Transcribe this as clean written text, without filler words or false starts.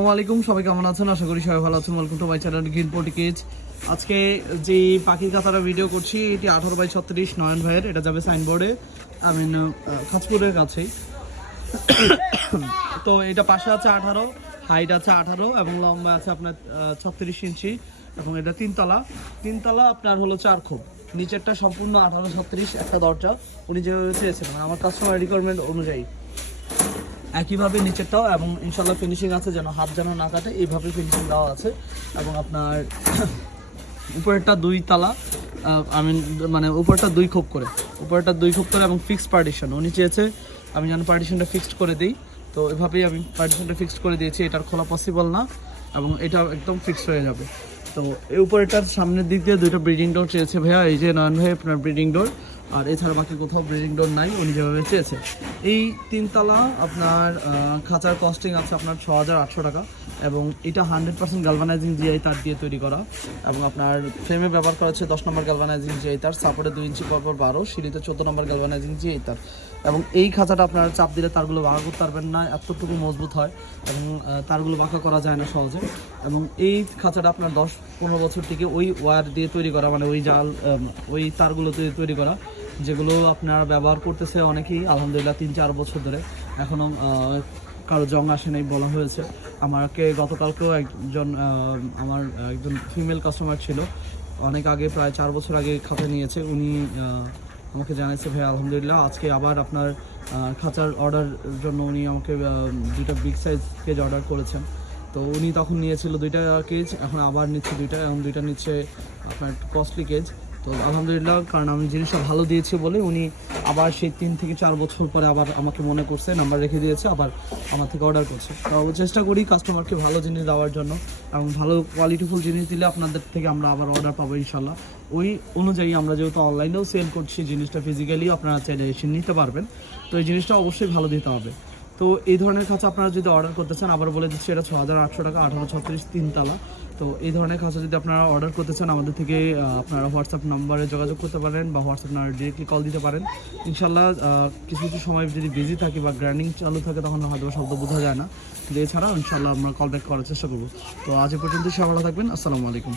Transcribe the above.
আসসালামু আলাইকুম, সবাই কেমন আছেন? আশা করি সবাই ভালো আছেন। Welcome to my channel green পটিকেজ। আজকে যে পাখির কাতারা ভিডিও করছি এটি 18x36 নয়ন ভাইয়ের। এটা যাবে সাইনবোর্ডে, খাজপুরের কাছেই। তো এটা পাশে আছে 18, হাইট আছে 18 এবং লম্বা আছে আপনার 36 ইঞ্চি এবং এটা তিনতলা আপনার হলো 4 খোপ। নিচেরটা সম্পূর্ণ 18-36 একটা দরজা উনি যেভাবে চেয়েছেন, মানে আমার কাস্টমার রিকোয়ারমেন্ট অনুযায়ী একইভাবে নিচেরটাও, এবং ইনশাল্লাহ ফিনিশিং আছে যেন হাত যেন না কাটে, এইভাবে ফিনিশিং দেওয়া আছে। এবং আপনার উপরেরটা 2 তালা, মানে উপরেরটা 2 খোপ করে, এবং ফিক্সড পার্টিশন উনি চেয়েছে আমি যেন পার্টিশনটা ফিক্সড করে দিই। তো এভাবেই আমি পার্টিশনটা ফিক্সড করে দিয়েছি। এটার খোলা পসিবল না এবং এটা একদম ফিক্সড হয়ে যাবে। তো এই উপরেরটার সামনের দিক দিয়ে 2টা ব্রিডিং ডোর চেয়েছে ভাইয়া। এই যে নয়ন ভাই আপনার ব্রিডিং ডোর, আর এছাড়া বাকি কোথাও ব্রিডিং ডোর নাই, উনি যেভাবে চেয়েছে। এই 3 তালা আপনার খাঁচার কস্টিং আছে আপনার 6800 টাকা, এবং এটা 100% গালভানাইজিং জিআই তার দিয়ে তৈরি করা, এবং আপনার ফ্রেমে ব্যবহার করা হচ্ছে 10 নম্বর গালভানাইজিং জিআই তার, সাপোর্টে 2 ইঞ্চি পরপর 12, সিঁড়িতে 14 নম্বর গালভানাইজিং জিআই তার। এবং এই খাঁচাটা আপনার চাপ দিলে তারগুলো বাঁকা করতে পারবেন না, এতটুকু মজবুত হয়, এবং তারগুলো বাঁকা করা যায় না সহজে। এবং এই খাঁচাটা আপনার 10-15 বছর থেকে ওই ওয়্যার দিয়ে তৈরি করা, মানে ওই জাল ওই তারগুলো দিয়ে তৈরি করা, যেগুলো আপনারা ব্যবহার করতেছে অনেকেই আলহামদুলিল্লাহ 3-4 বছর ধরে, এখনও কারো জং আসে নাই বলা হয়েছে। আমাকে গতকালকেও আমার একজন ফিমেল কাস্টমার ছিল, অনেক আগে, প্রায় 4 বছর আগে খাঁচা নিয়েছে। উনি আমাকে জানাইছে ভাই আলহামদুলিল্লাহ আজকে আবার আপনার খাঁচার অর্ডার জন্য উনি আমাকে 2টা বিগ সাইজ কেজ অর্ডার করেছেন। তো উনি তখন নিয়েছিল 2টা কেজ, এখন আবার নিচ্ছে 2টা, এবং 2টা নিচ্ছে আপনার কস্টলি কেজ। তো আলহামদুলিল্লাহ, কারণ আমি জিনিসটা ভালো দিয়েছি বলে উনি আবার সেই 3 থেকে 4 বছর পরে আবার আমাকে মনে করছে, নাম্বার রেখে দিয়েছে, আবার আমার থেকে অর্ডার করছে। তো চেষ্টা করি কাস্টমারকে ভালো জিনিস দেওয়ার জন্য, এবং ভালো কোয়ালিটিফুল জিনিস দিলে আপনাদের থেকে আমরা আবার অর্ডার পাবো ইনশাল্লাহ। ওই অনুযায়ী আমরা যেহেতু অনলাইনেও সেল করছি জিনিসটা, ফিজিক্যালিও আপনারা চাইলে এসে নিতে পারবেন। তো এই জিনিসটা অবশ্যই ভালো দিতে হবে। তো এই ধরনের খাঁচা আপনারা যদি অর্ডার করতে চান, আবার বলে দিচ্ছি এটা 6800 টাকা, 1836 3 তালা। তো এই ধরনের খাঁচা যদি আপনারা অর্ডার করতে চান আমাদের থেকে আপনারা হোয়াটসঅ্যাপ নাম্বারে যোগাযোগ করতে পারেন, বা হোয়াটসঅ্যাপ নাম্বারে ডিরেক্টলি কল দিতে পারেন। ইনশাল্লাহ কিছু কিছু সময় যদি বিজি থাকি বা গ্রাইন্ডিং চালু থাকে তখন হয়তো শব্দ বোঝা যায় না, কিন্তু এছাড়া ইনশাল্লাহ আমরা কল ব্যাক করার চেষ্টা করবো। তো আজ এ পর্যন্ত সবাই ভালো থাকবেন। আসসালামু আলাইকুম।